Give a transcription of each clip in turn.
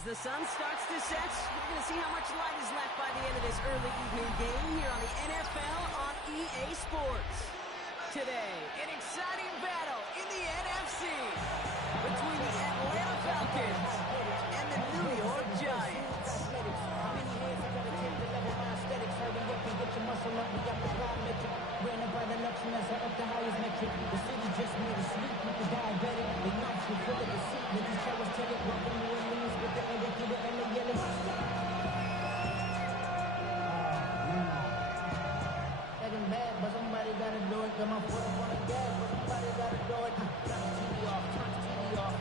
As the sun starts to set, we're going to see how much light is left by the end of this early evening game here on the NFL on EA Sports. Today, an exciting battle in the NFC between the Atlanta Falcons and the New York Giants. But somebody gotta do it. Come on, put up on the gas, but somebody gotta do it. Turn the TV off, turn the TV off,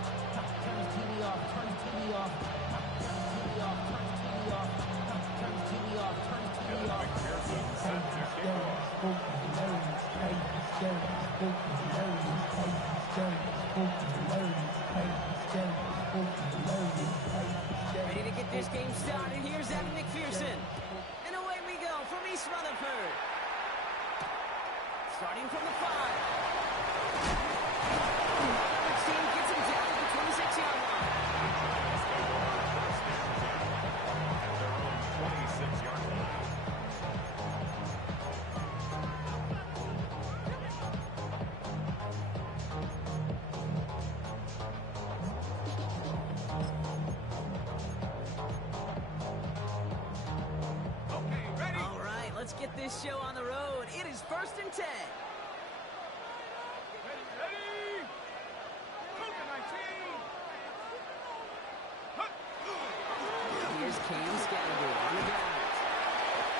turn the TV off, turn the TV off, turn the TV off, turn the TV off, turn the TV off, turn the TV off. Ready to get this game started. Here's Evan McPherson. And away we go from East Rutherford. Starting from the 5. Average team gets him down to the 26-yard line. 26-yard line. Okay, ready? All right, let's get this show on the road. It is 1st and 10. Ready? Puttin 19. Here's Cam Scatterby on the ground.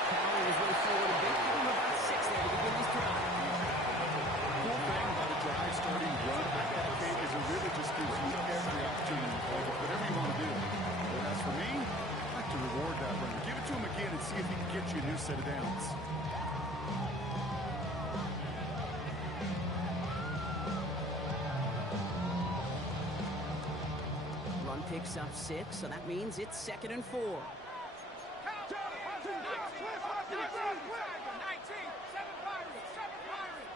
Powering his way forward a bit. Give him about 6 there to begin this drive. The cool thing about a drive starting run like that, Kate, is it really just gives you every opportunity to play whatever you want to do. But as for me, I like to reward that run. Give it to him again and see if he can get you a new set of downs. Run picks up 6, so that means it's 2nd and 4. 19, 7 Pirates, 7 Pirates.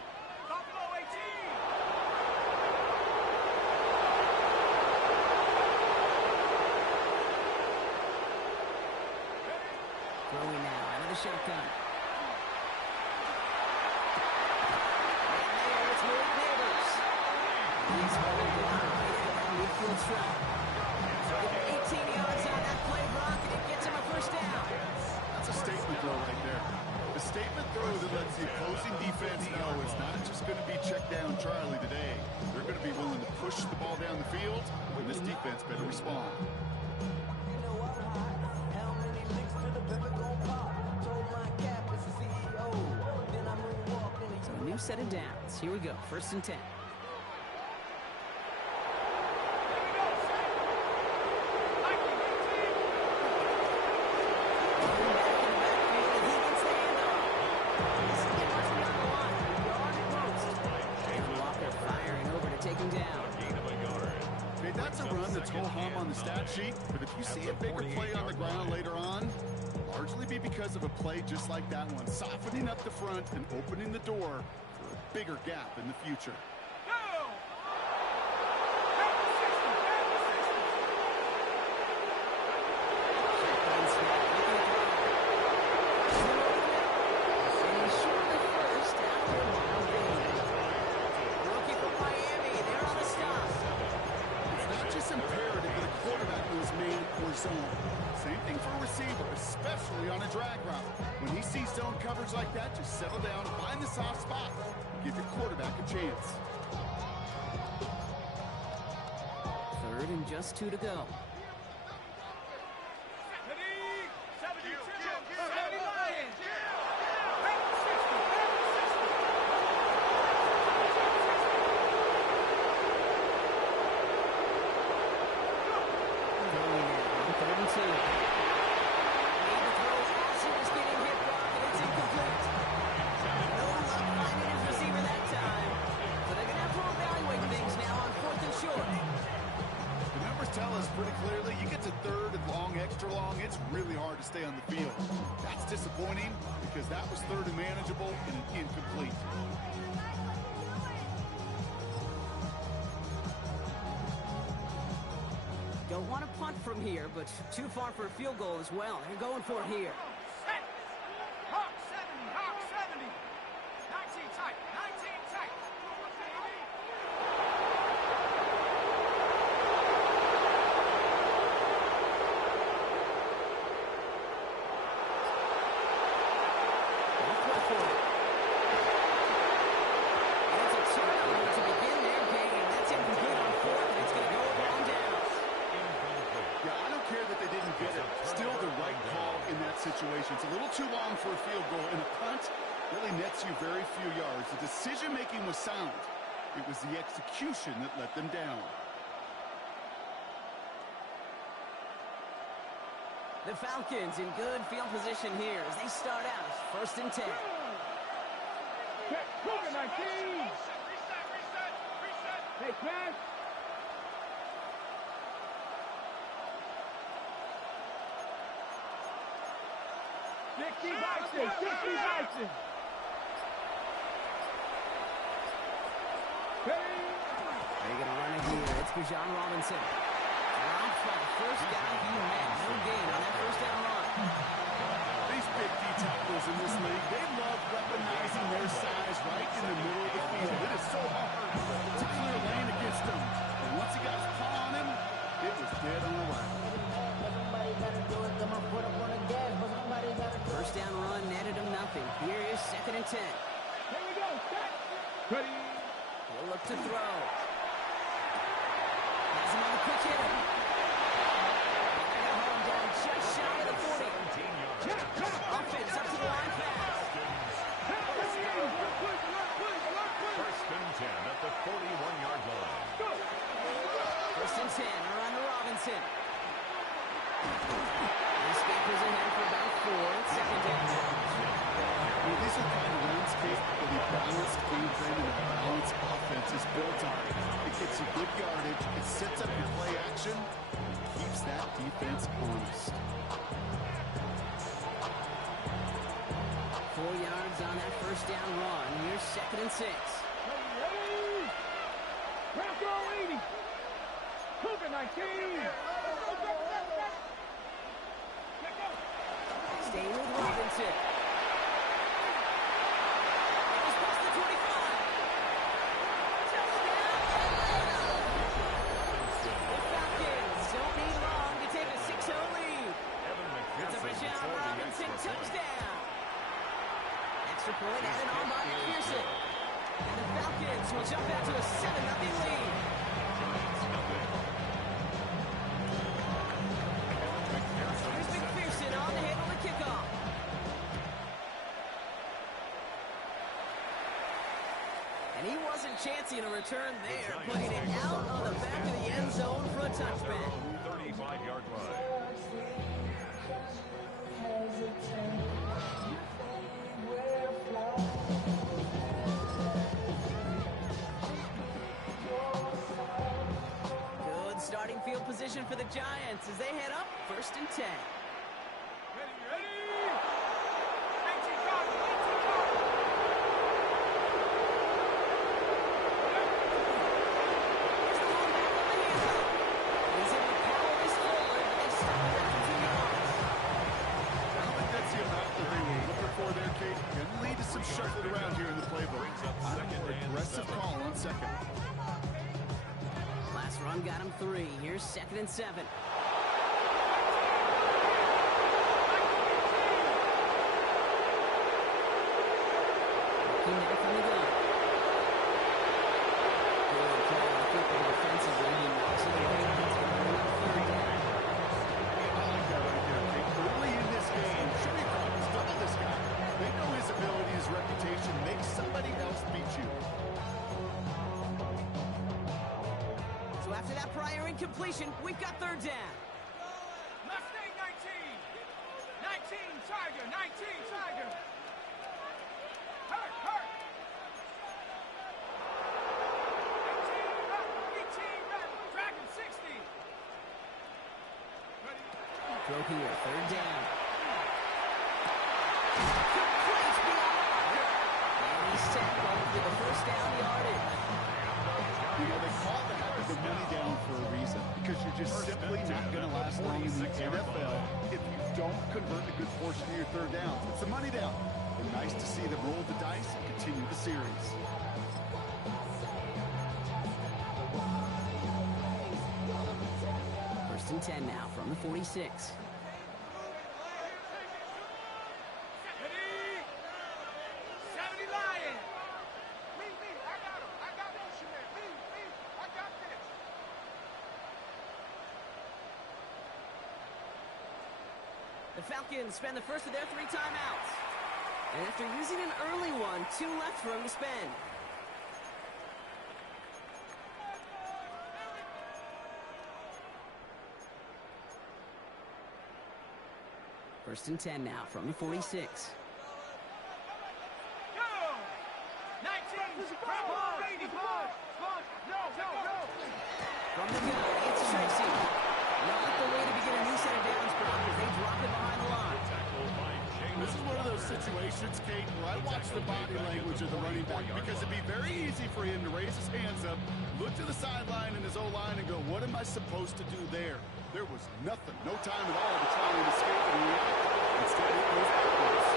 Buffalo 18. Throwing now out of the shotgun. And there, it's Malik Neighbors. He's holding the line right at that midfield strike. 18 yards on that play, Brock, and it gets him a 1st down. That's a statement throw right there. A statement throw that lets the opposing defense know it's not just going to be check down Charlie today. They're going to be willing to push the ball down the field, and this defense better respond. So a new set of downs. Here we go, 1st and 10. Okay, that's a run that's ho-hum on the stat sheet, but if you see a bigger play on the ground later on, largely be because of a play just like that one, softening up the front and opening the door for a bigger gap in the future. Same thing for a receiver, especially on a drag route. When he sees zone coverage like that, just settle down, find the soft spot, and give your quarterback a chance. 3rd and just 2 to go. Ready? 72. 70 Lions. Tell us pretty clearly, you get to 3rd and long, extra long, it's really hard to stay on the field. That's disappointing because that was 3rd and manageable and incomplete. Don't want to punt from here, but too far for a field goal as well. They're going for it here. Set. Hawk 70, Hawk 70. 19 tight, 19 tight. Situation. It's a little too long for a field goal, and a punt really nets you very few yards. The decision-making was sound. It was the execution that let them down. The Falcons in good field position here as they start out 1st and 10. Cougar 19. Reset. Hey, smash. Dixie Bison. Hey. They're going to run it here. It's Bijan Robinson. Dropped by the first guy he met. No gain on that first down run. These big D tackles in this league, they love weaponizing their size right in the middle of the field. It is so hard to clear lane against them. And once he got his paw on him, it was dead on arrival. First down run netted him nothing. Here is 2nd and 10. Here we go. Set. Ready. He'll look to throw. Has him on the quick hitter. They're going to hold him down just shy of the 40. Offense up to the line fast. First and 10 at the 41-yard line. First and 10 around to Robinson. Escapers ahead for about 4. 2nd down. These are kind of landscape that a balanced game plan and a balanced offense is built on. It gets you good yardage, it sets up your play action, and keeps that defense honest. 4 yards on that first down run. Here's 2nd and 6. Ready. Bronco 80. Cougar 19. Stay with Robinson. Goes past the 25. Touchdown, Atlanta! The Falcons don't need long to take a 6-0 lead. It's a Bijan Robinson touchdown. Extra point added on by McPherson. And the Falcons will jump out to a 7-0 lead. Here's McPherson on to handle the kickoff. And he wasn't chancing a return there, putting it out on the back of the end zone for a touchback. 35-yard line. Good starting field position for the Giants as they head up 1st and 10. Ready. 3. Here's 2nd and 7. Looking now from the gun. Good play on the football defensively. He knocks it away. It's going to bring up 3rd down. I like that right there, Kate. Early in this game, show your problems, double this guy. They know his ability, his reputation. Make somebody else beat you. So after that prior incompletion, we've got 3rd down. Mustang 19. 19 Tiger. 19 Tiger. Hurt. 18 Rebel. Dragon 60. Ready. Throw here, 3rd down. Complete beyond the mark. And he's tackled for the first down yardage. You know, they call that the money down for a reason, because because you're just simply not going to last long in the NFL if you don't convert a good portion of your third downs. It's a money down. And nice to see them roll the dice and continue the series. First and 10 now from the 46. The Falcons spend the first of their 3 timeouts. And after using an early one, 2 left for them to spend. First and 10 now from the 46. From the gun, it's Tracy. Not the way to begin a new set of downs, Brock, as they drop it behind the line. This is one of those situations, Kate, where I watch the body language of the running back because it'd be very easy for him to raise his hands up, look to the sideline in his O-line and go, what am I supposed to do there? There was nothing, no time at all to try and escape and react. Instead, it goes backwards.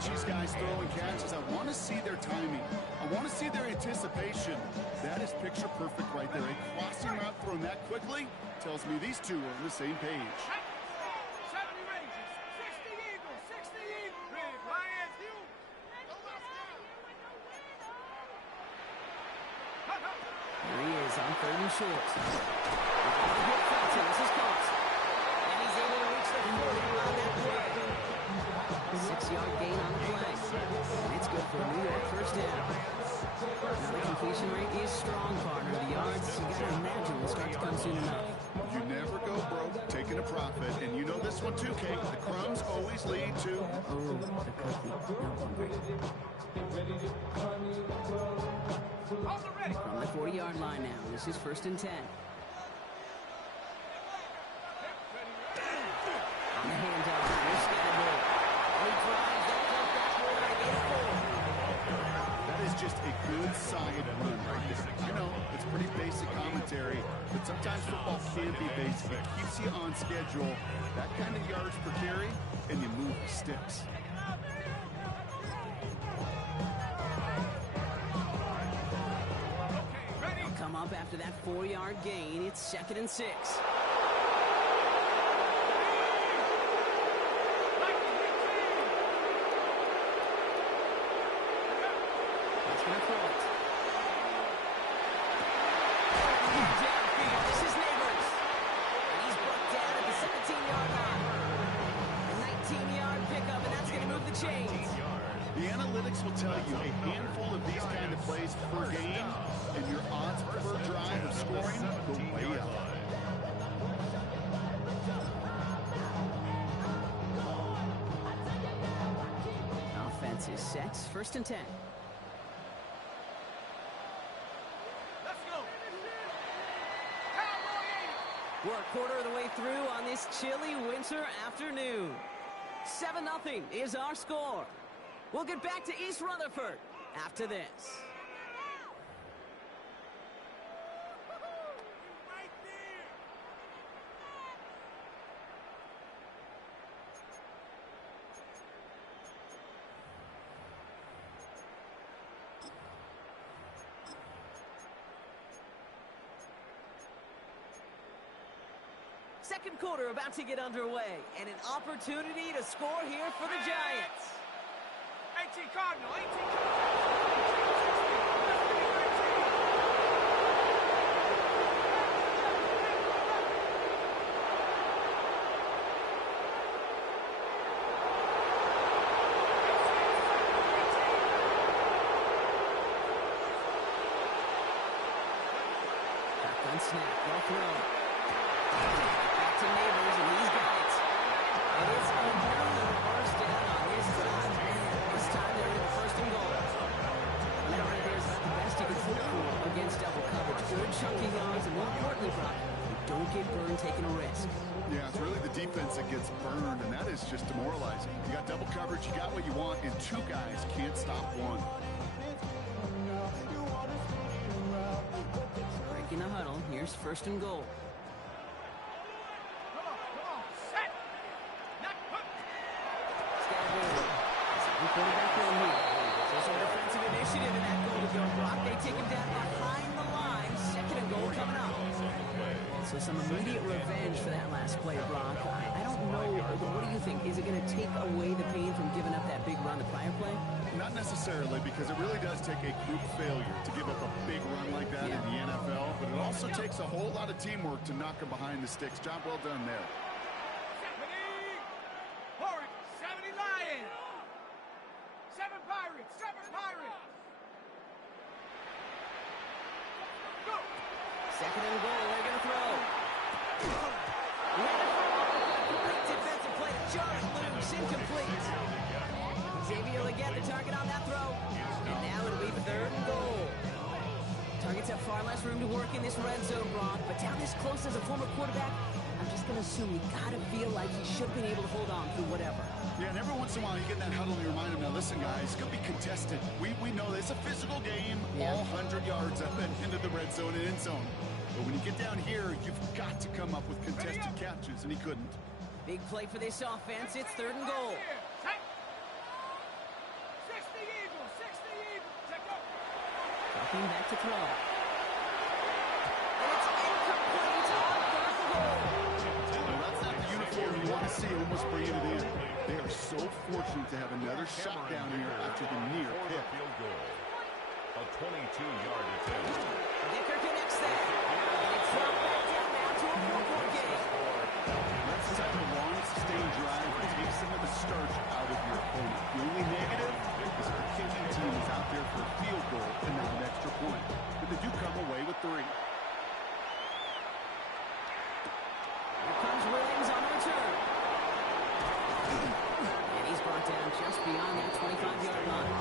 These guys throwing catches, I want to see their timing. I want to see their anticipation. That is picture perfect right there. A crossing route thrown that quickly tells me these two are on the same page. 70 Rangers, 60 Eagles, 60 Eagles. Big Lions, you. Here he is on 3rd and short. This is caught. And he's able to reach the 40 on that play. 6-yard gain on the play. And it's good for a New York first down. Now the completion rate is strong, partner. The yards, you gotta imagine, will start to come soon enough. You never go broke taking a profit. And you know this one too, Kate. The crumbs always lead to... Oh, the cookie. No hungry. From the 40-yard line now. This is 1st and 10. On the handoff, here's Scattergold. He drives that club backward and they get it forward. That is just a good, solid run right there. I know, it's pretty basic commentary, but sometimes football can be basic. It keeps you on schedule, that kind of yards per carry, and you move the sticks. They'll come up after that 4-yard gain. It's 2nd and 6. The analytics will tell you a handful of these kind of plays per game, and your odds per drive of scoring go way up. Offense is set. 1st and 10. Let's go. We're a quarter of the way through on this chilly winter afternoon. 7-0 is our score. We'll get back to East Rutherford after this. Right there. Second quarter about to get underway, and an opportunity to score here for the Giants. 18 Cardinal, 18 Cardinal. Shotgun snap, well thrown. Back to Neighbors, and he's got it. And it's another first down on this drive. This time they're against double coverage. Good chunky yards, and more importantly, Brock, you don't get burned taking a risk. Yeah, it's really the defense that gets burned, and that is just demoralizing. You got double coverage, you got what you want, and two guys can't stop one. Breaking the huddle. Here's first and goal. Come on, set. Not put. Quarterback in here. There's some defensive initiative in that goal to go. Brock, they take him down behind the line. Second and goal coming up. So some immediate revenge for that last play, Brock. I don't know. What do you think? Is it going to take away the pain from giving up that big run the prior play? Not necessarily, because it really does take a group failure to give up a big run like that in the NFL, but it also takes a whole lot of teamwork to knock him behind the sticks. Job well done there. 70 Lions. 7 Pirates. 7 Pirates. Go. Second and goal. They're going to throw. Great defensive play to jar it loose. Incomplete. Xavier Legette, the target on that throw. And now it'll be third and goal. Targets have far less room to work in this red zone, Brock, but down this close as a former quarterback, I'm just going to assume you got to feel like he should have been able to hold on through whatever. Yeah, and every once in a while you get in that huddle and you remind them, now listen guys, it's going to be contested. We know it's a physical game, all 100 yards up and into the red zone and end zone. But when you get down here, you've got to come up with contested catches, and he couldn't. Big play for this offense. It's third and goal. 60 Eagles. 60 Eagles. Check up. Dropping back to throw. And it's incomplete on third and goal. Well, that's not the uniform you want to see almost bringing it in. They are so fortunate to have another shot down here after the near hit. Field goal. A 22-yard attempt. Dicker connects that. And it's dropped back down now to a 4-point game. That's the type of long, sustained drive that takes some of the starch out of your opponent. The only negative is that the kicking team is out there for a field goal and not an extra point. But they do come away with 3. Here comes Williams on the return. And he's brought down just beyond that 25-yard line.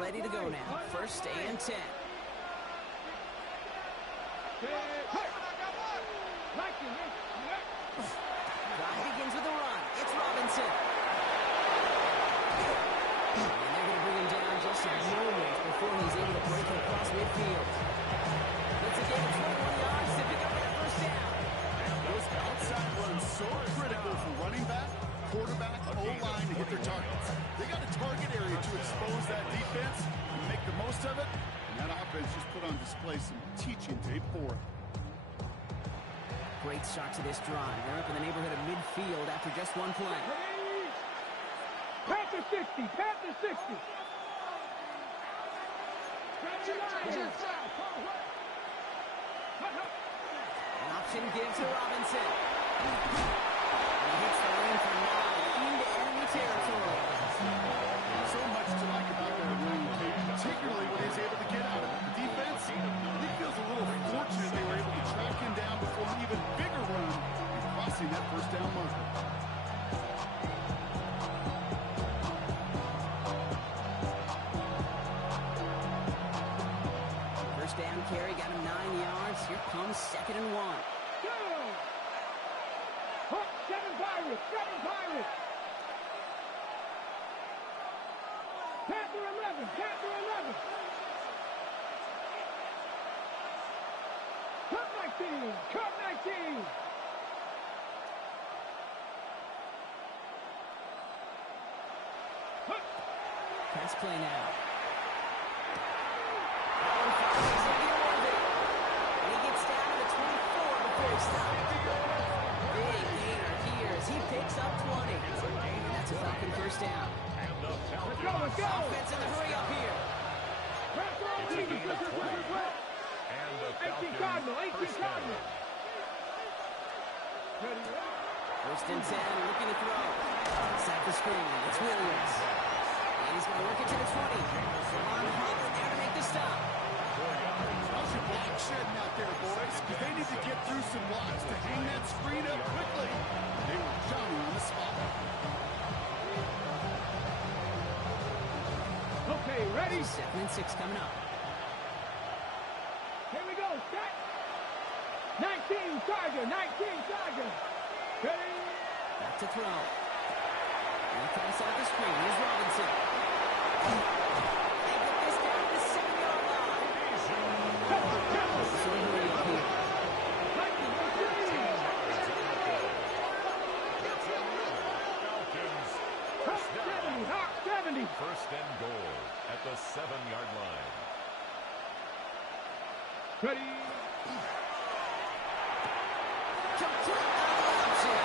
Ready to go now. First and 10. Drive begins with a run. It's Robinson. And they're going to bring him down just a moment before he's able to break it across midfield. Let's again 21 yards to pick up that first down. Those outside runs so critical for running back, quarterback, O-line to hit their targets. They got a target area to expose that defense and make the most of it. And that offense just put on display some teaching tape for it. Great start to this drive. They're up in the neighborhood of midfield after just one play. Panther 60. Panther 60. An option give to Robinson. And he hits the lane for 9 into enemy territory. So much to like about that run, particularly what he's able to get out of it. The defense, he feels a little fortunate they were able to track him down before an even bigger run and crossing that first down marker. First down carry, got him 9 yards. Here comes second and 1. Hook, 7 Pirates. 7 Pirates. Panther 11. Panther 11. Cut 19. Cut 19. Pass play now. Allen fires Xavier Worthy. And he gets down to the 24 before he stops. Big gainer here as he picks up 20. And that's a Falcon first down. Let's go. Offense in the hurry up here. And the Cardinal, 18 Cardinal. First and 10, looking to throw. Set the screen. It's Williams. And he's going to work it to the 20. On Hubbard there to make the stop. How's your block shedding out there, boys? Because they need to get through some blocks to hang that screen up quickly. They were Johnny on the spot. Okay, ready? 2nd and 6 coming up. Here we go, set. 19 Charger, 19 Charger. Ready? Back to throw. And pass off the screen. Here's Robinson. They get this down to the 7-yard line. So hurry up here. First down. 70. First and goal at the 7-yard line. Ready? Complete option.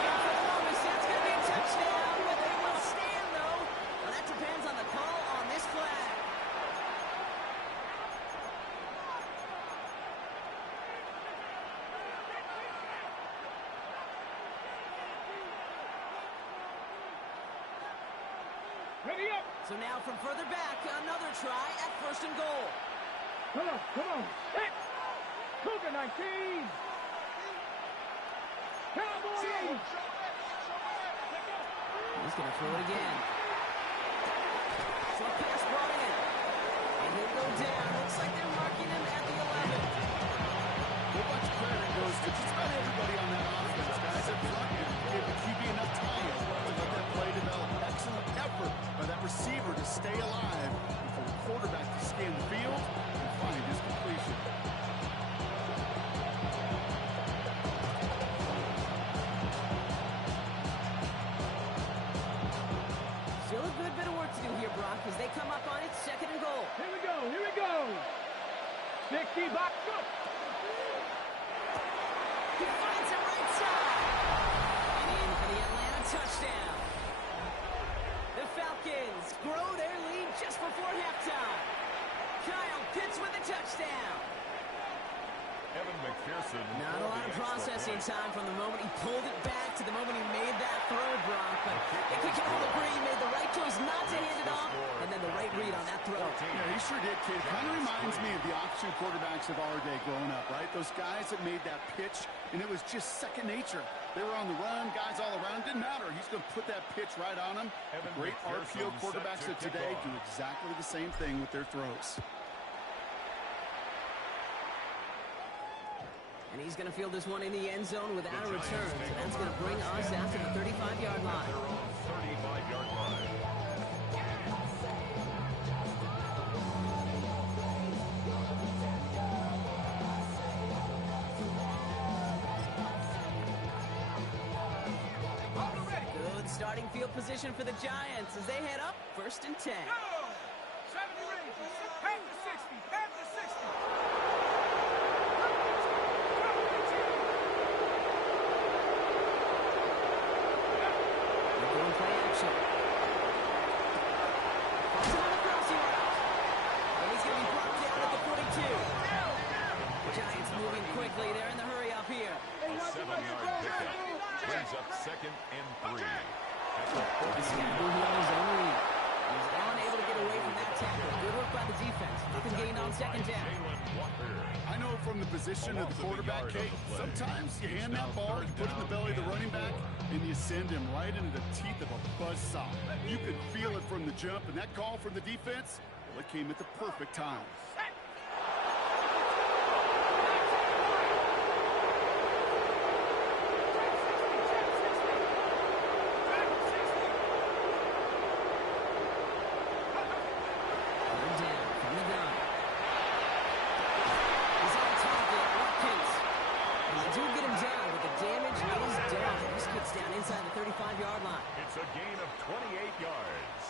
And for the longest, that's going to be a touchdown, but they will stand, though. Well, that depends on the call on this flag. Ready up. So now from further back, another try at 1st and goal. Come on. Set. Cougar 19. Cowboys. He's going to throw it again. Short pass brought in. And he'll go down. Looks like they're marking him at the 11. A whole bunch of credit goes to just about everybody on that offense, guys. Up front, gave the QB enough time to let that play develop. Excellent effort by that receiver to stay alive and for the quarterback to scan the field and find his completion. Still a good bit of work to do here, Brock, as they come up on it, 2nd and goal. Here we go. 60 box. Go. He finds it right side. And in for the Atlanta touchdown. The Falcons grow their lead just before halftime. Kyle Pitts with a touchdown. Evan McPherson. Not a lot of processing time from the moment he pulled it back to the moment he made that throw, Brock. But I think you all agree he made the right choice not to hand it off, and then the right read on that throw. Yeah, he sure did, kid. Kind of reminds me of the option quarterbacks of our day growing up, right? Those guys that made that pitch, and it was just second nature. They were on the run, guys all around. Didn't matter. He's going to put that pitch right on them. The great RPO quarterbacks of today do exactly the same thing with their throws. And he's going to field this one in the end zone without a return. So that's going to bring us out to the 35-yard line. Their own 35-yard line. Good starting field position for the Giants as they head up 1st and 10. Go. 70 Rangers. Half to 60. Half to 60. Going play action. Puts him on the crossing route. And he's going to be brought down at the 42. Giants moving quickly. They're in the hurry up here. A 7-yard pickup brings up 2nd and 3. He's scattered on his own lead. He's unable to get away from that tackle. Good work by the defense. Nothing gained on 2nd down. I know from the position of the quarterback, Kate, sometimes you hand that ball, you put it in the belly of the running back, and you send him right into the teeth of a buzzsaw. You could feel it from the jump, and that call from the defense, well, it came at the perfect time. Inside the 35-yard line. It's a gain of 28 yards.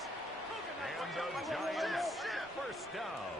And the Giants first down.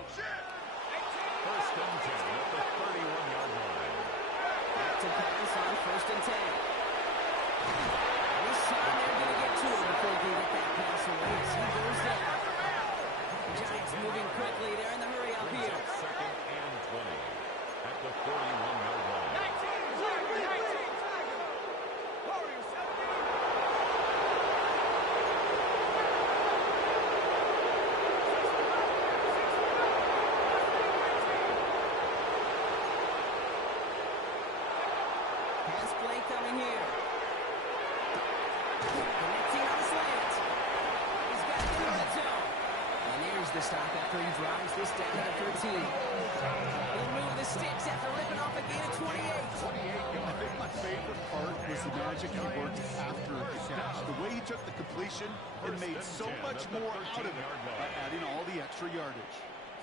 to stop after he drives this down to the 13. He'll move the sticks after ripping off a gain of 28. I think my favorite part was the magic he worked after the catch. The way he took the completion and made so much more out of it by adding all the extra yardage.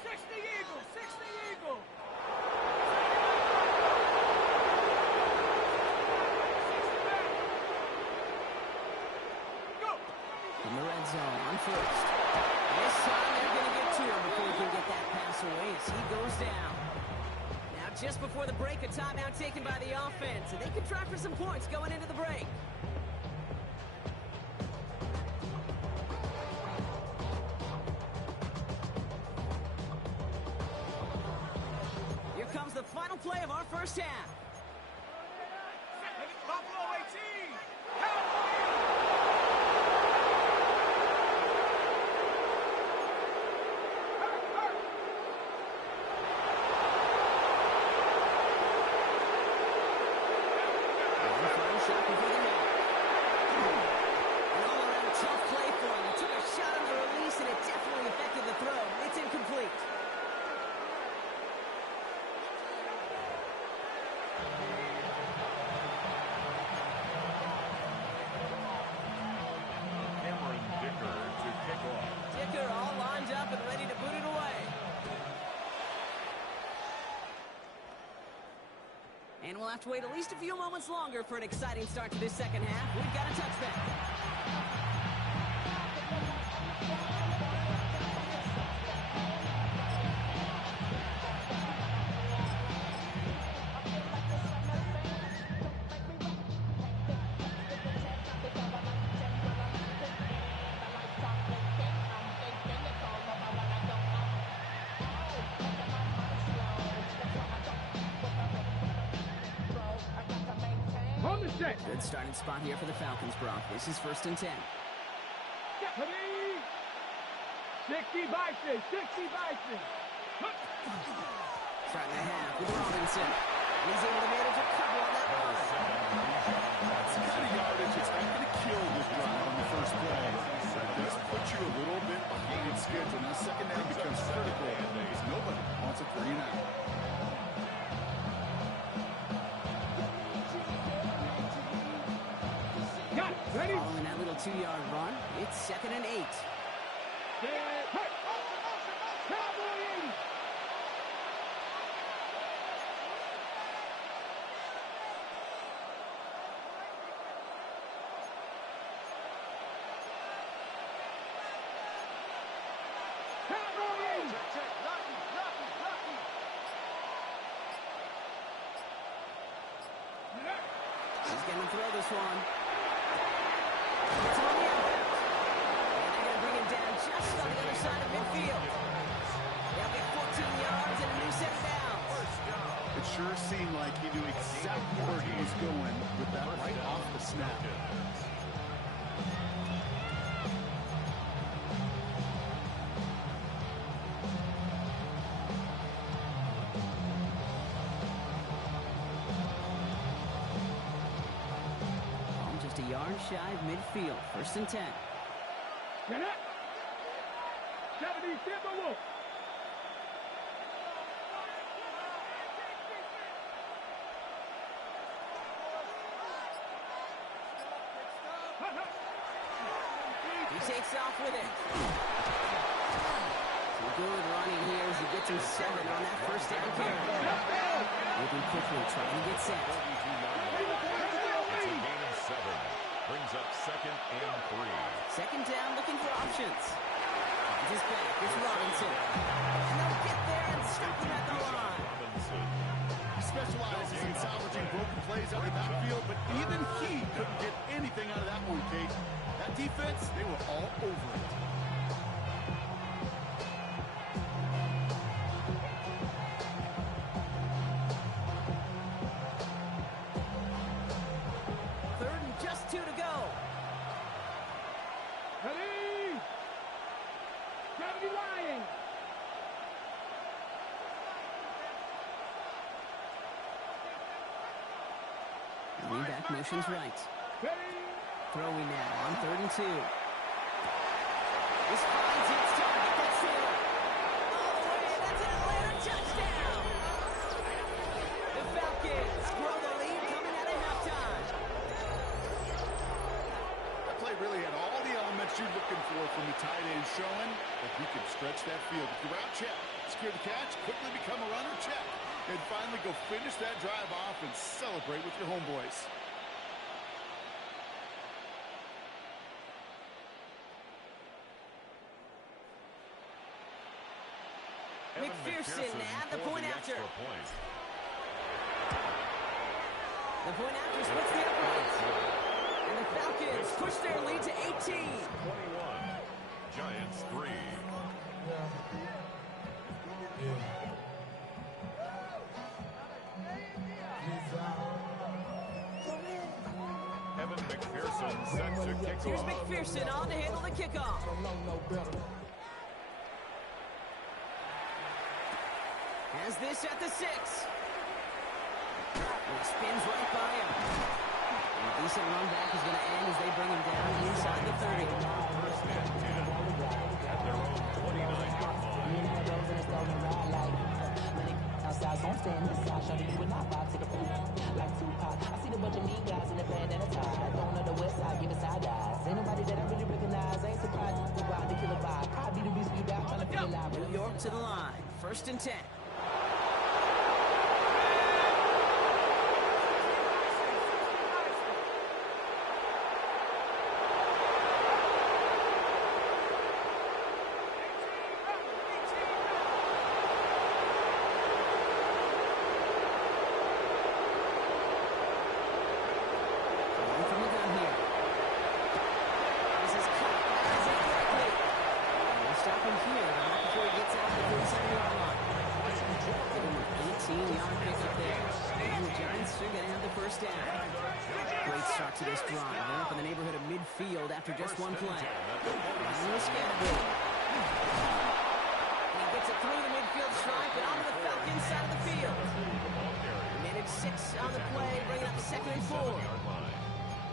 60 Eagle, 60 Eagle. In the red zone on first. This time they're going to get to him before he can get that pass away as he goes down. Now just before the break, a timeout taken by the offense, and they can try for some points going into the break. Here comes the final play of our first half. Buffalo 18. Cowboys. And we'll have to wait at least a few moments longer for an exciting start to this second half. We've got a touchback. Good starting spot here for the Falcons, Brock. This is 1st and 10. 60 Bison, 60 Bison. Starting the half with Robinson. He's able to manage a couple on that run. That's the kind of yardage that's not going to kill this drive on the first play. That does put you a little bit behind schedule. Now second down becomes critical because nobody wants a 3 and out. Following that little 2-yard run, it's 2nd and 8. He's going to throw this one. It's on the outbound. And they're going to bring him down just on the other side of midfield. They'll get 14 yards and a new set of downs. It sure seemed like he knew exactly where he was going with that right off the snap. Just a yard shy of midfield. 1st and 10. Get it. 70 Timberwolves. He takes off with it. Some good running here as he gets him 7 on that 1st down carry. Moving quickly, trying to get set. Brings up 2nd and 3. 2nd down, looking for options. He's back. It's Robinson. And they'll get there and stop him at the line. He specializes in salvaging broken plays out of the backfield, but even he couldn't get anything out of that one, Kate. That defense, they were all over it. Back motion's right. Throwing now on 3rd and 2. This finds its target. That's it. that field. With the route, check. Secure the catch, quickly become a runner, check. And finally go finish that drive off and celebrate with your homeboys. McPherson at the point after. The point after splits the upright. And the Falcons push their lead to 18. 21. Giants 3. Evan McPherson set to kick Here's off. McPherson on to handle the kickoff. Has this at the 6. He spins right by him. And a decent run back is going to end as they bring him down inside the 30. First and 10 at their own 29-yard line. Outside, so I'm staying inside, shawty, you would not vibe to the food. Like Tupac, I see the bunch of mean guys in the band and a tie. Don't know the west side, give it side eyes. Ain't nobody that I really recognize, ain't surprised to ride the killer vibe. Probably the beast we back, trying to feel alive. New York to the line. First and 10. Great start to this drive. They're up in the neighborhood of midfield after just one play. And the scatterboard. And he gets it through the midfield stripe and onto the Falcons side of the field. Minute 6 on the play, bringing up second and 4.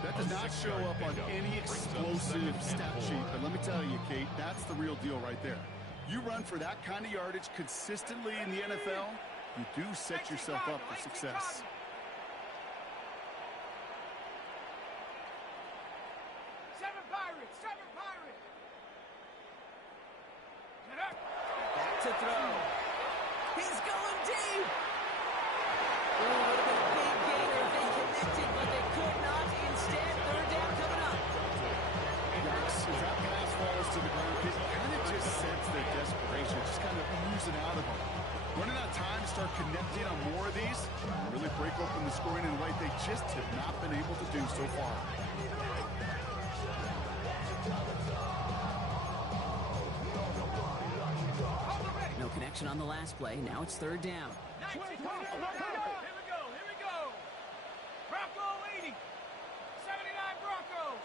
That does not show up on any explosive stat sheet, but let me tell you, Kate, that's the real deal right there. You run for that kind of yardage consistently in the NFL, you do set yourself up for success. Back to throw. He's going deep. Oh, it would have been a big gainer if they connected, but they could not. Instead, third down coming up. As that pass falls to the ground, you kind of just sense their desperation, just kind of oozing out of them. Running out of time to start connecting on more of these, and really break open the scoring in a way they just have not been able to do so far. No connection on the last play. Now it's third down. Here we go. Bronco 80. 79 Broncos.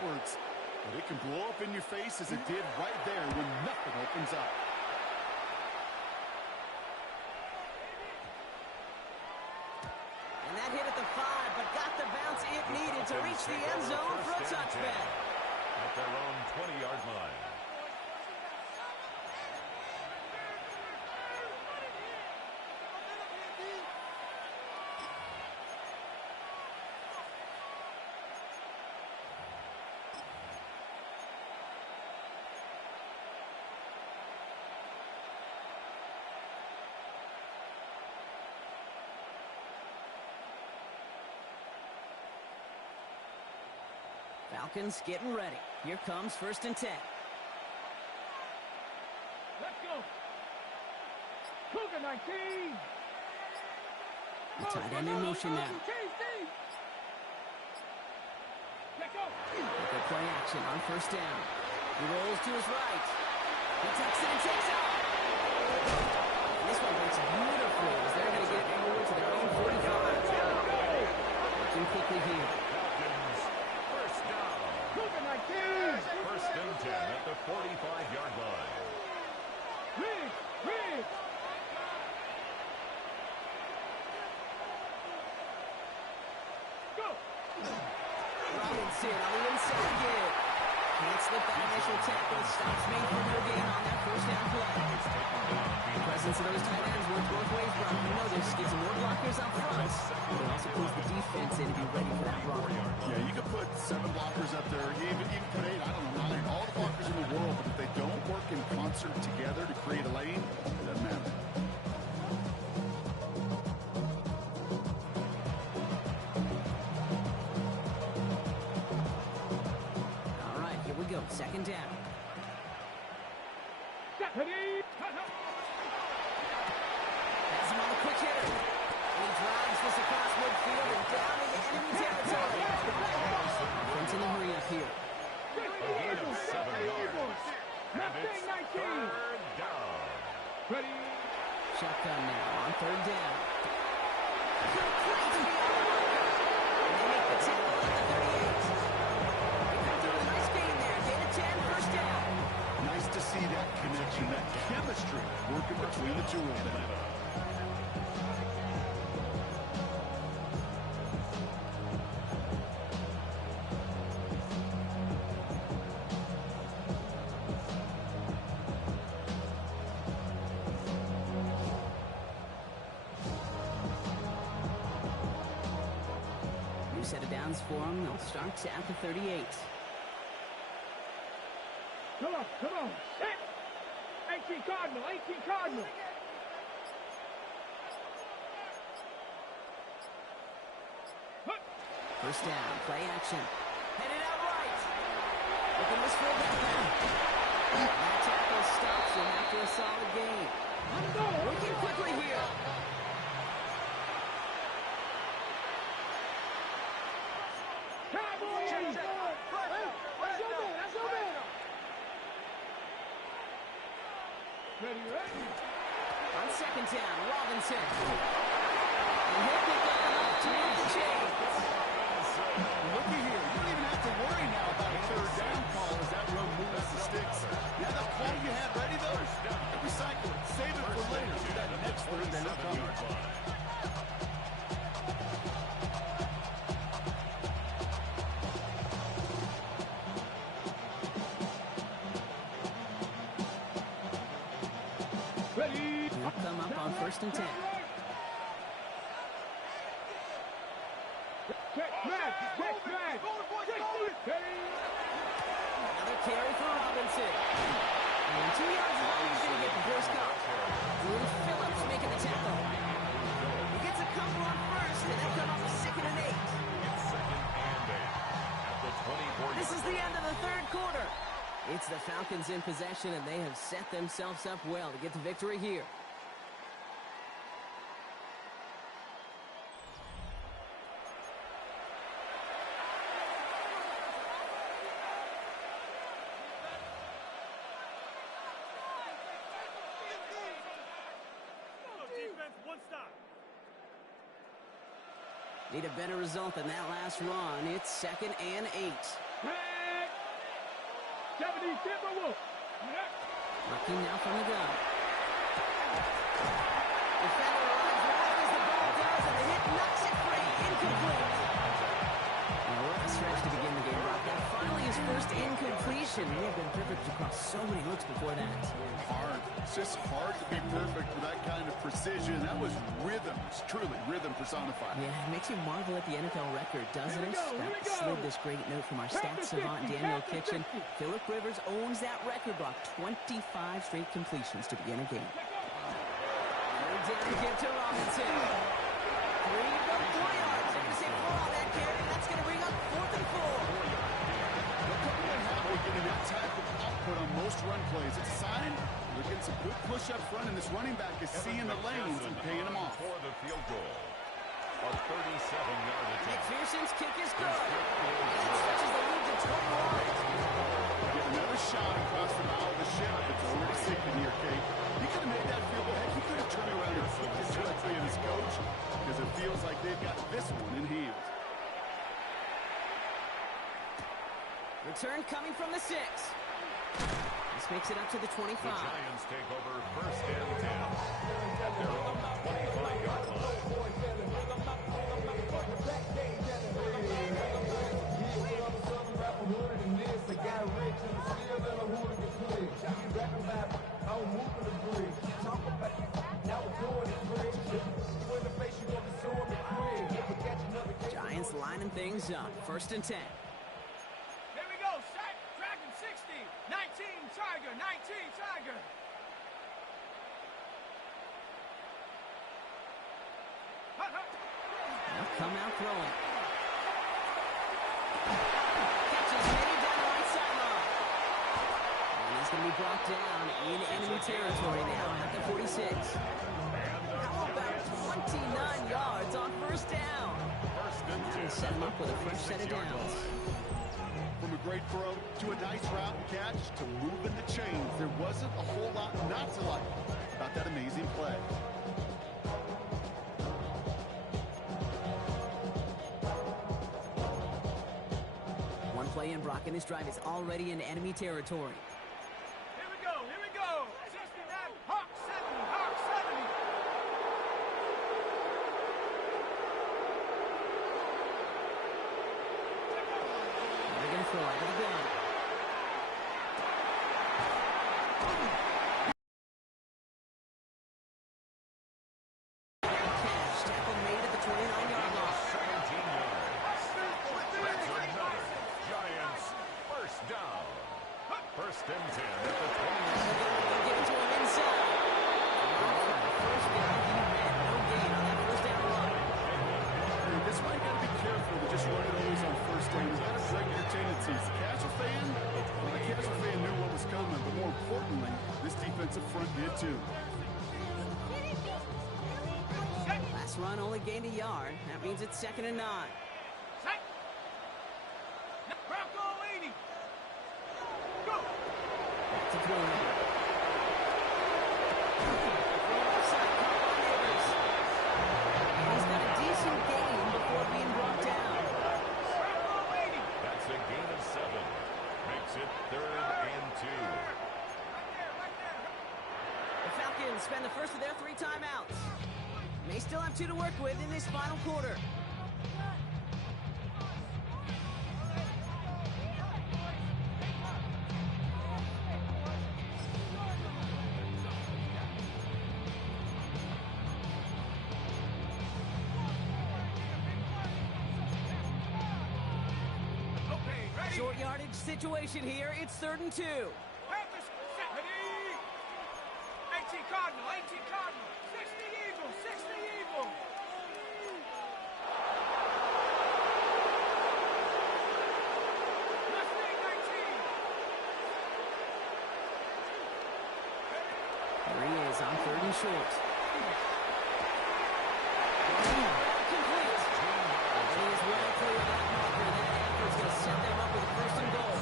But it can blow up in your face as it did right there when nothing opens up. And that hit at the 5, but got the bounce it needed to reach the end zone for a touchback. At their own 20-yard line. Falcons getting ready. Here comes first and 10. Let's go. Cougar 19. The tight end in motion now. Let's go. Good play action on first down. He rolls to his right. He takes it and takes off. And this one breaks beautifully as they're going to get it forward to their own 45. Looking quickly here. Falcons Robinson on the inside give. Can't slip that initial tackle. Stops made for no gain on that first down play. The presence of those tight ends works both ways, Brock. You know this gives more blockers up front, but it also pulls the defense in to be ready for that run. Yeah, you could put 7 blockers up there, even put 8, I don't know, 9, all the blockers in the world, but if they don't work in concert together to create a lane, it doesn't matter. All right, here we go. Second down. Has him on the quick hitter. And he drives this across midfield and down into enemy territory. Offense in the hurry up here. A gain of 7 yards. And it's third down. Shotgun now on third down. Complete to the marker. And they make the tackle at the 38. They're doing a nice gain there. Gain of 10, first down. Nice to see that connection, that chemistry working between the two of them. New set of downs for them. They'll start at the 38. Come on. Set. 18 Cardinal. First down, play action. Headed out right. Looking this fullback now. That tackle stops him after a solid gain. Working quickly here. On second down, Robinson. And he'll pick up enough to make the change. Looky here, you don't even have to worry now about a third down call as that run moves the sticks. Now that call you had ready though, recycle it, save it for later. Do that next third down coming. He'll come up on first and 10. Another carry for Robinson. And 2 yards long, he's going to get the first off. Phillips making the tackle. He gets a couple on first, and they'll come up with 2nd and 8. It's 2nd and 8 at the 24. This is the end of the third quarter. It's the Falcons in possession, and they have set themselves up well to get the victory here. Need a better result than that last run. It's 2nd and 8. Working now from the gun. Defender runs right as the ball does, and the hit knocks it free. Incomplete. Now, what a stretch to begin the game, Brock. That finally his first incompletion. He had been perfect across so many looks before that. Hard. It's just hard to be perfect with that kind of precision. That was rhythm. It's truly rhythm personified. Yeah, it makes you marvel at the NFL record, doesn't it? That slid this great note from our stats savant, Daniel Kitchen. Phillip Rivers owns that record block. 25 straight completions to begin a game. Third down give to Robinson. 3 to go, 4 yards. They're going to say 4 on that carry. That's going to bring up 4th and 4. Look at what happened getting that tackle output on most run plays. It's a sign they're getting some good push up front, and this running back is seeing the lanes and paying them off. For the field goal. A 37-yard attempt. McPherson's kick is good. And it stretches the lead to 20 yards. Get another shot across the bow of the ship. It's already sinking here, Kate. He could have made that field goal. Heck, he could have turned around and flipped it directly at his coach, because it feels like they've got this one in hand. Return coming from the 6. This makes it up to the 25. The Giants take over first and 10 at their own 25-yard line. things up. 1st and 10. Here we go. Set. Dragon 60. 19 Tiger. 19 Tiger. They'll come out throwing. Catches made down the right sideline. And he's going to be brought down in enemy territory now at the 46. How about 29 yards on 1st down? And set him up with a fresh set of downs. From a great throw to a nice route and catch to moving the chains, there wasn't a whole lot not to like about that amazing play. One play in, Brock, and this drive is already in enemy territory. Here we go. Here we go. 69. Hawk 70. Hawk 70. They're going to throw out of the gun. Catch. Tackle made at the 29-yard line. 17 yards. That's another Giants first down. 1st and 10 at the 29. Give it to him inside. First down, he had no gain on that 1st down run. This is why you got to be careful to just run it always on 1st down. You got to break your tendencies. The casual fan knew what was coming, but more importantly, this defensive front did too. Last run only gained a yard. That means it's 2nd and 9. Set. Bronco 80. Go. Back to throw. Offside call on Neighbors. He's got a decent gain before being brought down. Bronco 80. That's a gain of 7. Makes it 3rd and 2. The Falcons spend the first of their 3 timeouts. They still have 2 to work with in this final quarter. Okay, ready. Short yardage situation here. It's 3rd and 2. Panthers, set. Ready. 18 Cardinal. 18 Cardinal. 60 Eagle. 60 Eagle. Mustang 19. There he is on 3rd and short. Complete. And he is well clear of that marker. That anchor's going to set them up with a 1st and goal.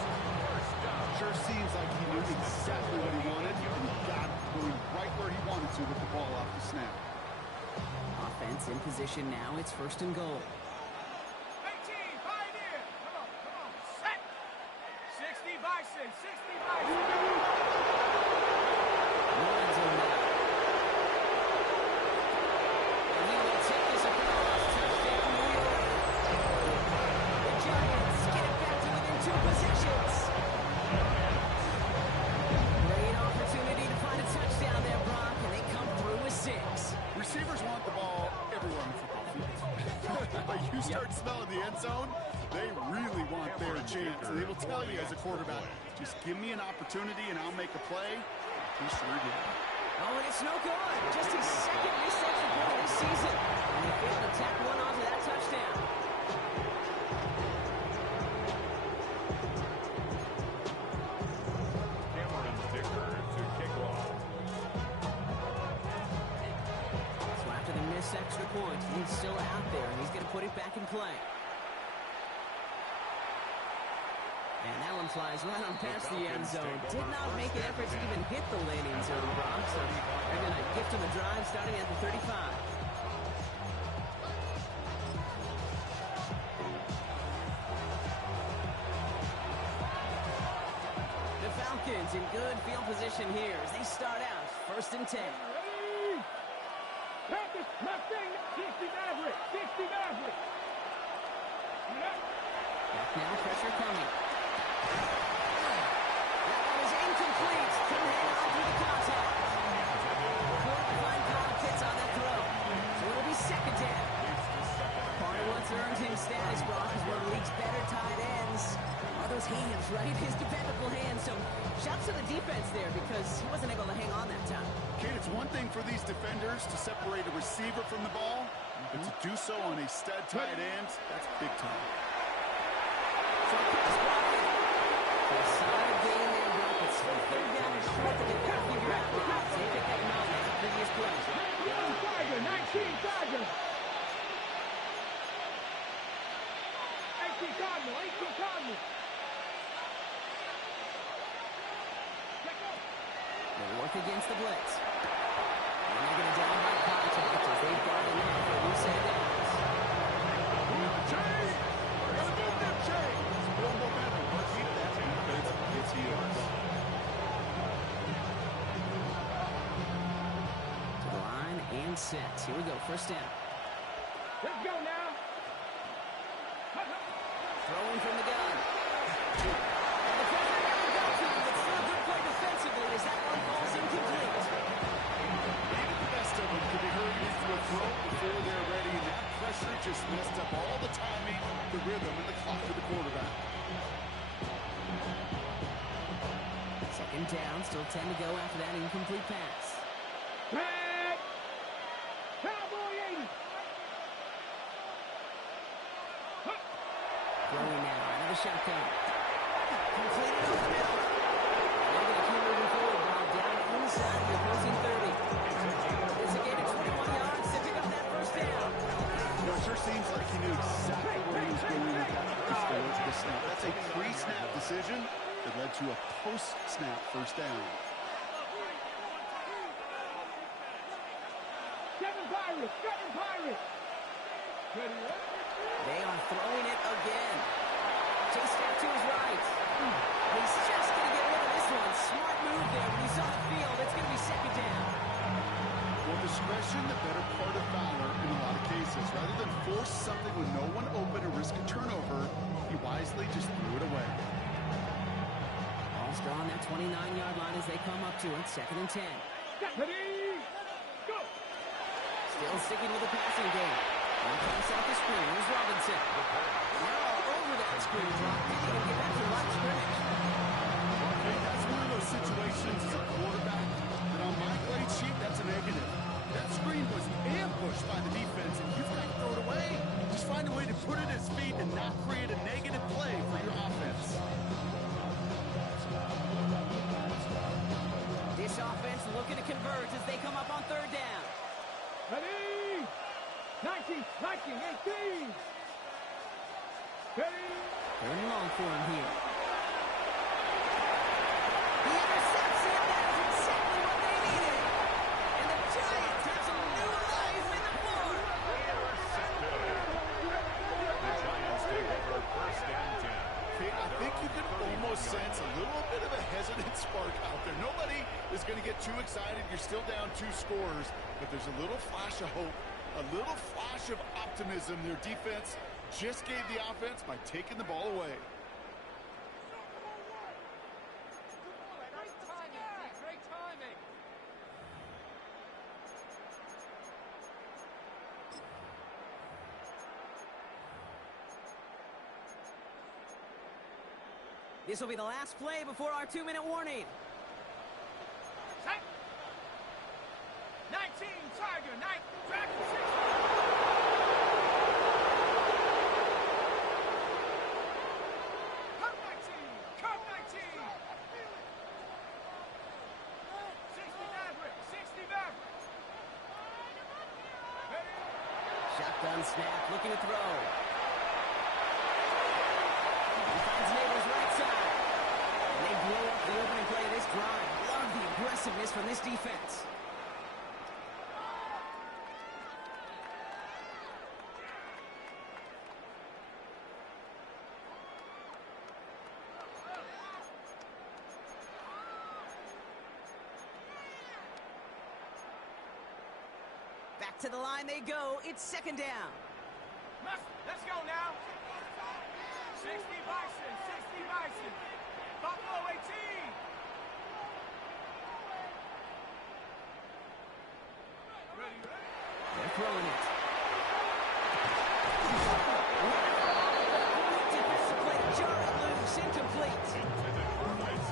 Sure seems like he knew exactly what he wanted, and he got it going right where he wanted to with the ball off the snap. Offense in position now. It's 1st and goal. 18 Pioneer. Come on. Set. 60 Bison. 60 Bison. No end zone now. And he will take this across. Touchdown, New York. The Giants get it back to within 2 possessions. Great opportunity to find a touchdown there, Brock, and they come through with 6. Receivers want the ball everywhere on the football field. But you start smelling the end zone, they really want their chance. And they will tell you as a quarterback, just give me an opportunity and I'll make a play. He sure did. Oh, and it's no good. Just his 2nd reception point of this season. And they failed to tack one onto that touchdown. Cameron Dicker to kick off. So after the missed extra point, he's still out there, and he's going to put it back in play. And that one flies right on past the end zone. Did not make an effort to even hit the landing zone, Brock. So they're going to gift him a drive starting at the 35. The Falcons in good field position here as they start out 1st and 10. Ready. Panthers, Mustang 60 Maverick. 60 Maverick. Back now, pressure coming. That one is incomplete. Couldn't hang on through the contact. Couldn't find Kyle Pitts on that throw. So it'll be 2nd down. Part of what's earned him status, Brock, is defense there because he wasn't able to hang on that time. Kate, it's one thing for these defenders to separate a receiver from the ball, but to do so on a stud tight end, that's big time. So a pass block. A solid gain there, Brock. It's still third down and short that they've got to figure out now. So they pick that him out as a previous play. Young Tiger, 19 Tiger. 18 Cardinal, 18 Cardinal. They work against the blitz. And they're going to down by contact as they've got it now for loose end downs. Chain! Gotta move that chain! It's more momentum. Let's eat that defense. It's yours. To the line and set. Here we go, first down. Let's go now. Throwing from the gun. And the pressure got to go to him, but still a good play defensively as that one falls incomplete. Even the best of them could be hurried into a throw before they're ready. That pressure just messed up all the timing, the rhythm, and the clock for the quarterback. Second down, still 10 to go after that incomplete pass. Back. Cowboy 80. Throwing now, another shotgun. Completed over the middle. They're going to keep moving forward now, down inside the opposing 30. It's a gain of 21 yards to pick up that first down. You know, it sure seems like he knew exactly where he was going with that to the snap. That's a pre-snap decision that led to a post-snap first down. Kevin Pirates, Kevin Pirates. Ready, ready? They are throwing it again. Chase step to his right. He's just going to get rid of this one. Smart move there. When he saw the field, it's going to be second down. Well, discretion, the better part of valor in a lot of cases. Rather than force something with no one open and risk a turnover, he wisely just threw it away. All still on that 29-yard line as they come up to it. Second and 10. Ready, go. Still sticking with the passing game. One pass off the screen. Here's Robinson. Now over that screen. Didn't even get back to the line of scrimmage. Okay, that's one of those situations as a quarterback that on my grade sheet, that's a negative. That screen was ambushed by the defense, and you've got to throw it away. Just find a way to put it at his feet and not create a negative play for your offense. This offense looking to convert as they come up on third down. Ready. 19, 18. Ready. Third and long for him here. He intercepts it. That is exactly what they needed. And the Giants have some new life in the board. Intercepted. The Giants take over first and 10. Okay, I think you can almost sense a little bit of a hesitant spark out there. Nobody is going to get too excited. You're still down 2 scores, but there's a little flash of hope, a little flash of optimism. Their defense just gave the offense by taking the ball away. Great timing. This will be the last play before our 2-minute warning. Set. 19 Tiger, 9 Dragon 6. Come 19. 60 Maverick. 60 Maverick. Ready. Shotgun snap, looking to throw. He finds Neighbors right side. And they blow up the opening play of this drive. Love the aggressiveness from this defense. Back to the line they go. It's second down. Let's go now. 60 Bison, 60 Bison. Buffalo 18. Ready. They're throwing it. Play to jar it loose, incomplete.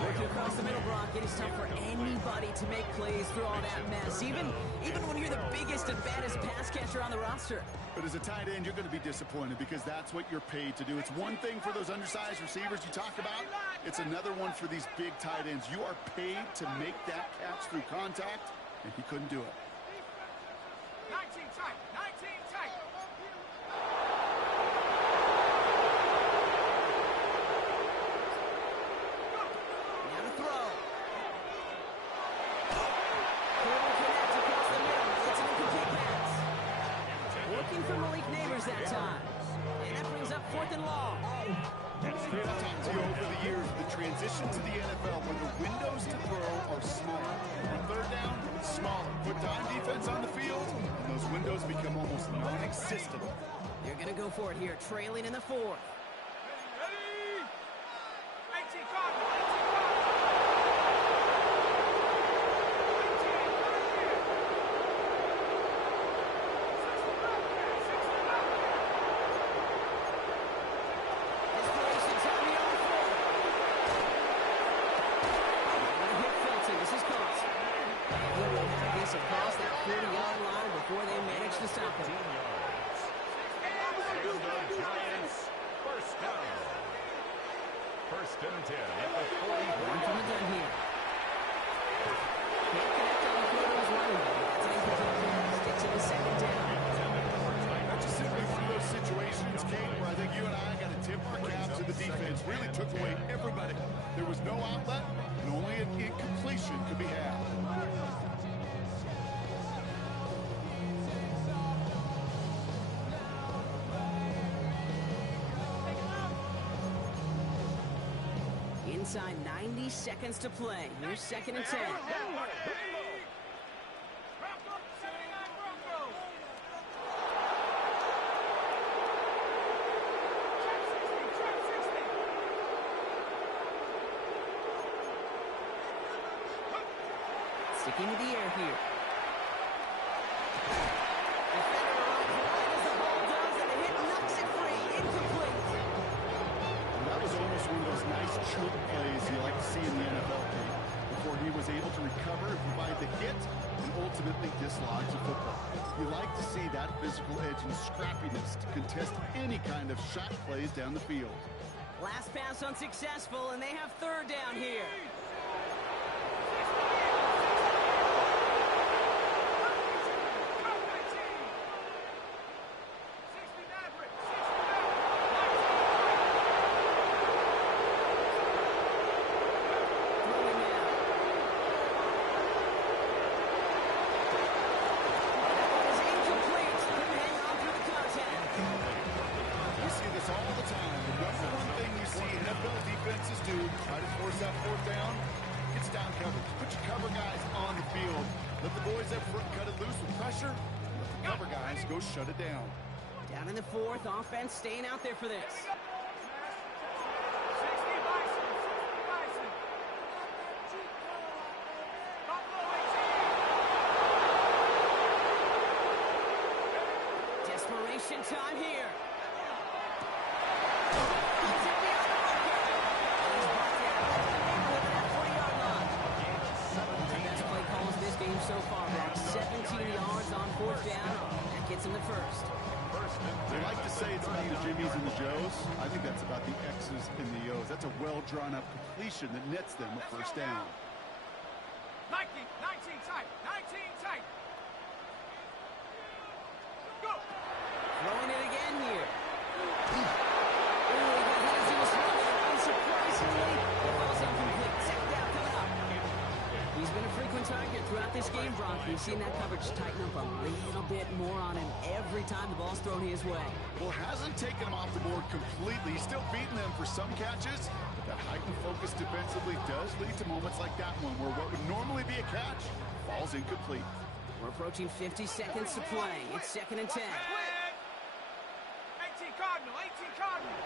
Working across the middle, Brock, it is tough for anybody to make plays through all that mess, even when you're the biggest and baddest pass catcher on the roster. But as a tight end, you're going to be disappointed because that's what you're paid to do. It's one thing for those undersized receivers you talk about. It's another one for these big tight ends. You are paid to make that catch through contact, and he couldn't do it. 19 tight, 19 tight. Now to throw. Cable connect across the middle. It's an incomplete pass. Looking for Malik Neighbors that time. And that brings up 4th and long. I've talked to you over the years, the transition to the NFL when the windows to throw are smaller. On 3rd down, smaller. Put dime defense on the field, and those windows become almost non-existent. They're going to go for it here, trailing in the 4th. Ready? 18 Cardinal, 18 Cardinal. 18 across that 40-yard line before they manage to stop him. Giants, first down. 1st and 10 at the 40. One from the gun here. Can't connect on the field of his running back. That's an incomplete pass. Sticks in the 2nd down. Not just simply one of those situations, Kate, where I think you and I got to tip our cap to the defense. Really took away everybody. There was no outlet, and only an incompletion could be had. Inside 90 seconds to play. Here's 2nd and 10. Sticking to the air here. Defender runs wide as the ball does, and the hit knocks it free. Incomplete. That was almost one of those nice choke plays you like to see in the NFL, Kate, before he was able to recover and provide the hit and ultimately dislodge the football. You like to see that physical edge and scrappiness to contest any kind of shot plays down the field. Last pass unsuccessful, and they have 3rd down here. Try to force that 4th down. It's down coverage. Put your cover guys on the field. Let the boys up front cut it loose with pressure. Let the cover guys go shut it down. Down in the 4th, offense staying out there for this. 60 Bison, 60 Bison. Buffalo 18. Desperation time here. So far, Brock, 17 yards on 4th down. That gets him the 1st. They like to say it's about the Jimmies and the Joes. I think that's about the X's and the O's. That's a well-drawn-up completion that nets them a 1st down. 19 tight, 19 tight. Go. Throwing it again here. Ooh, he got hit as he was running, and unsurprisingly, it falls incomplete. 2nd down coming up. He's been a frequent target throughout this game, Brock. We've seen that coverage tighten up a little bit more on him every time the ball's thrown his way. Well, hasn't taken him off the board completely. He's still beating them for some catches, but that heightened focus defensively does lead to moments like that one where what would normally be a catch falls incomplete. We're approaching 50 seconds to play. It's 2nd and 10. 18 Cardinal, 18 Cardinal.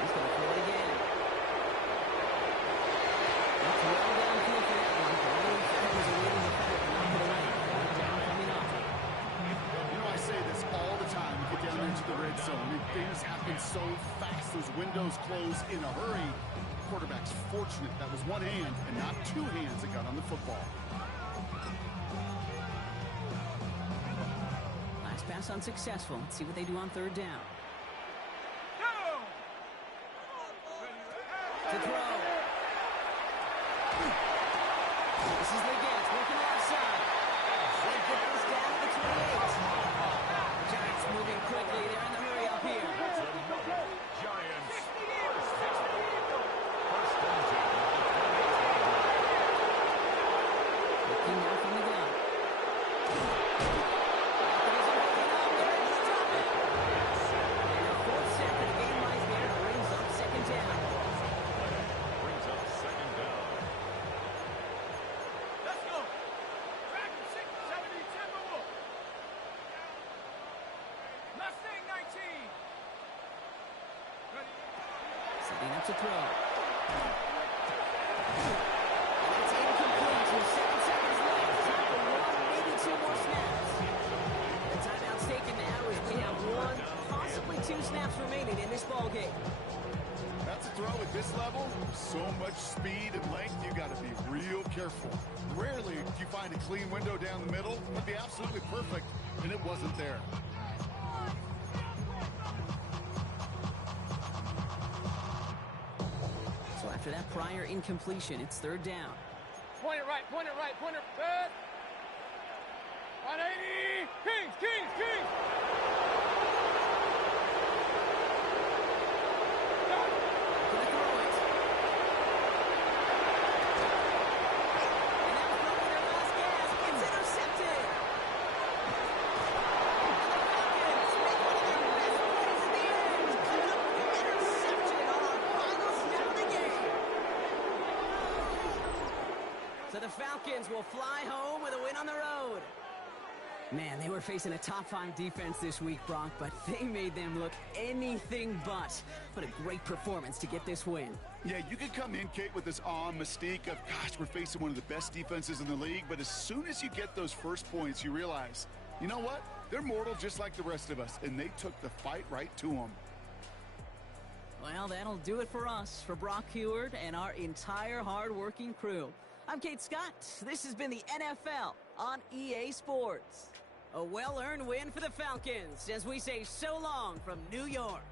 He's going to throw it again. That's well downfield for that one. Only Falcons are waiting to fire and knock it away. 3rd down coming up. You know, I say this all the time. You get down into the red zone, and Things happen so fast. Those windows close in a hurry. Quarterback's fortunate that was one hand and not two hands that got on the football. Last pass unsuccessful. Let's see what they do on third down. To throw. This is Leggett working offside. They put this down at the 28. The Giants moving quickly. They're in the hurry up here. Giants. First and 10. Looking now from the gun. Fourth set of the game right there brings up second down. Brings up second down. Let's go. Back 670 Timberwolf. Mustang 19. Ready. Setting up to throw. It's incomplete with 7 seconds left. Time for one, maybe 2 more snaps. The timeout's taken now as we have 1, possibly 2 snaps remaining in this ball game. That's a throw at this level. So much speed and length, you got to be real careful. Rarely do you find a clean window down the middle. It'd be absolutely perfect, and it wasn't there. So after that prior incompletion, it's third down. Point it right, point it right, point it good. 180. Kings, Kings, Kings. Gonna throw it. And that was probably their last gas. It's intercepted. And the Falcons make one of their best plays in the end. Coming up with an interception on our final snap of the game. So the Falcons will fly home with a win on the road. Man, they were facing a top-5 defense this week, Brock, but they made them look anything but. What a great performance to get this win. Yeah, you could come in, Kate, with this awe and mystique of, gosh, we're facing one of the best defenses in the league, but as soon as you get those first points, you realize, you know what? They're mortal just like the rest of us, and they took the fight right to them. Well, that'll do it for us, for Brock Heward and our entire hard-working crew. I'm Kate Scott. This has been the NFL on EA Sports. A well-earned win for the Falcons as we say so long from New York.